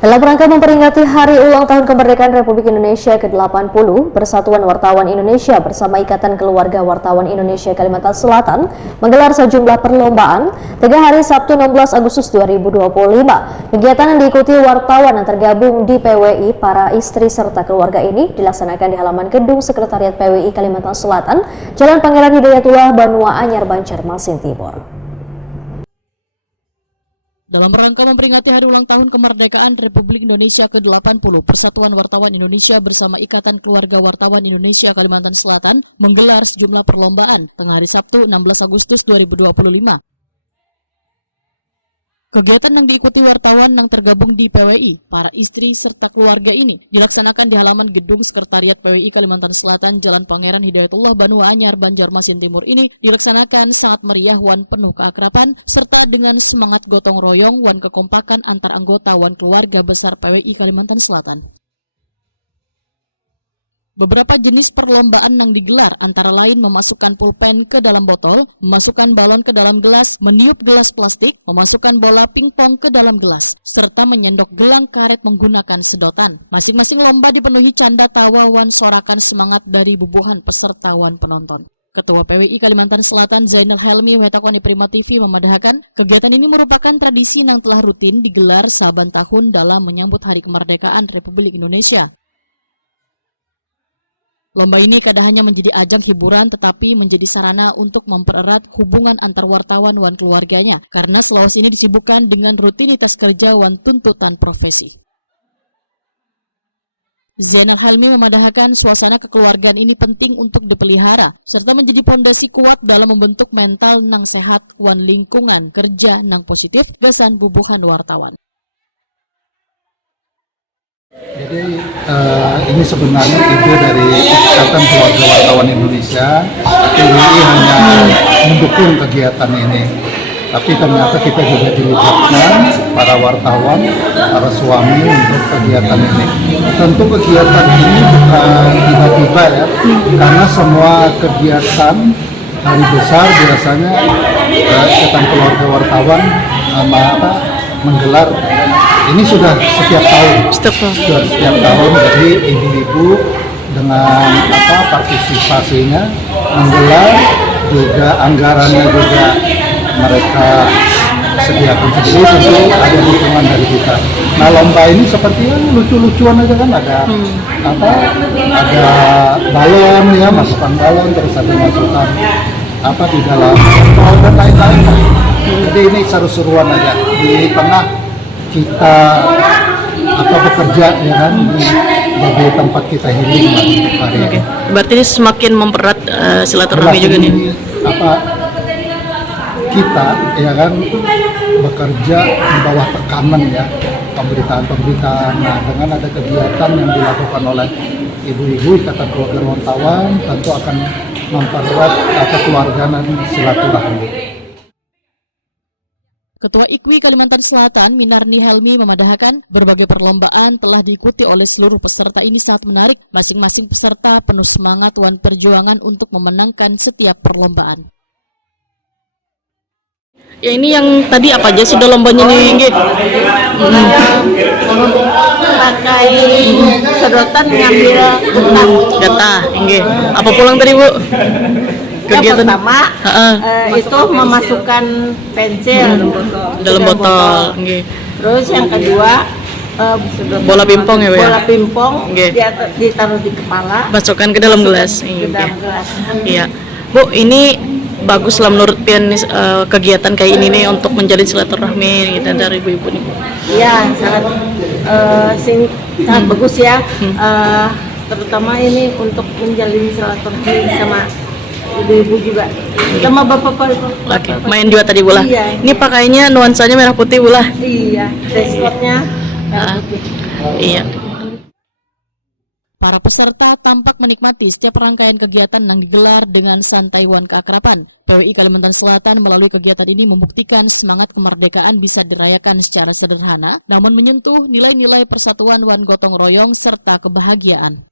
Dalam rangka memperingati Hari Ulang Tahun Kemerdekaan Republik Indonesia ke-80, Persatuan Wartawan Indonesia bersama Ikatan Keluarga Wartawan Indonesia Kalimantan Selatan menggelar sejumlah perlombaan 3 hari Sabtu 16 Agustus 2025. Kegiatan yang diikuti wartawan yang tergabung di PWI, para istri serta keluarga ini dilaksanakan di halaman gedung Sekretariat PWI Kalimantan Selatan, Jalan Pangeran Hidayatullah, Banua Anyar, Banjarmasin Timur. Dalam rangka memperingati Hari Ulang Tahun Kemerdekaan Republik Indonesia ke-80, Persatuan Wartawan Indonesia bersama Ikatan Keluarga Wartawan Indonesia Kalimantan Selatan menggelar sejumlah perlombaan tengah hari Sabtu 16 Agustus 2025. Kegiatan yang diikuti wartawan yang tergabung di PWI, para istri serta keluarga ini dilaksanakan di halaman gedung Sekretariat PWI Kalimantan Selatan, Jalan Pangeran Hidayatullah, Banua Anyar, Banjarmasin Timur ini dilaksanakan sangat meriah wan penuh keakraban serta dengan semangat gotong royong wan kekompakan antar anggota wan keluarga besar PWI Kalimantan Selatan. Beberapa jenis perlombaan yang digelar antara lain memasukkan pulpen ke dalam botol, memasukkan balon ke dalam gelas, meniup gelas plastik, memasukkan bola pingpong ke dalam gelas, serta menyendok gelang karet menggunakan sedotan. Masing-masing lomba dipenuhi canda tawa wan sorakan semangat dari bubuhan peserta wan penonton. Ketua PWI Kalimantan Selatan Zainal Helmi Wetakoni Prima TV memadahkan kegiatan ini merupakan tradisi yang telah rutin digelar saban tahun dalam menyambut Hari Kemerdekaan Republik Indonesia. Lomba ini kada hanya menjadi ajang hiburan tetapi menjadi sarana untuk mempererat hubungan antar wartawan wan keluarganya karena Sulawesi ini disibukkan dengan rutinitas kerja wan tuntutan profesi. Zainal Helmi memadahkan suasana kekeluargaan ini penting untuk dipelihara serta menjadi pondasi kuat dalam membentuk mental nang sehat wan lingkungan kerja nang positif gasan bubuhan wartawan. Jadi ini sebenarnya ide dari Ikatan Keluarga Wartawan Indonesia. PWI hanya mendukung kegiatan ini, tapi ternyata kita juga dilibatkan para wartawan, para suami untuk kegiatan ini. Tentu kegiatan ini bukan tiba-tiba ya, karena semua kegiatan hari besar biasanya Ikatan Keluarga Wartawan menggelar. Ini sudah setiap tahun, jadi ibu-ibu dengan partisipasinya menggelar, juga anggarannya juga mereka sediakan sendiri, tentu ada dukungan dari kita. Nah, lomba ini seperti lucu-lucuan aja kan, ada balon ya, masukkan balon, terus ada masukkan di dalam botol dan lain-lain lah. Jadi ini seru-seruan aja di tengah kita bekerja ya kan, jadi tempat kita healing hari ini. Berarti ini semakin mempererat silaturahmi juga nih. Kita ya kan bekerja di bawah tekanan ya, pemberitaan. Nah, dengan ada kegiatan yang dilakukan oleh ibu-ibu Ikatan Keluarga Wartawan tentu akan mempererat kekeluargaan silaturahmi. Ketua IKWI Kalimantan Selatan, Minarni Helmi memadahkan berbagai perlombaan telah diikuti oleh seluruh peserta ini sangat menarik. Masing-masing peserta penuh semangat wan perjuangan untuk memenangkan setiap perlombaan. Ya, ini yang tadi apa aja sudah lombanya nih? Pakai sedotan ngambil getah, apa pulang tadi Bu? Yang pertama itu memasukkan pensil dalam botol. Terus yang kedua bola pingpong ya Bu? Bola pingpong ditaruh di kepala, masukkan ke dalam gelas. Iya. Bu, ini bagus lah menurut Pian kegiatan kayak ini nih untuk menjalin silaturahmi gitu dari ibu-ibu nih Bu. Iya, sangat bagus ya. Terutama ini untuk menjalin silaturahmi sama ibu-ibu juga, sama bapak-bapak. Main juga tadi bola. Iya, ini pakainya nuansanya merah putih bola. Iya, dress code-nya merah putih. Iya. Para peserta tampak menikmati setiap rangkaian kegiatan yang digelar dengan santai wan keakraban. PWI Kalimantan Selatan melalui kegiatan ini membuktikan semangat kemerdekaan bisa dirayakan secara sederhana, namun menyentuh nilai-nilai persatuan wan gotong royong serta kebahagiaan.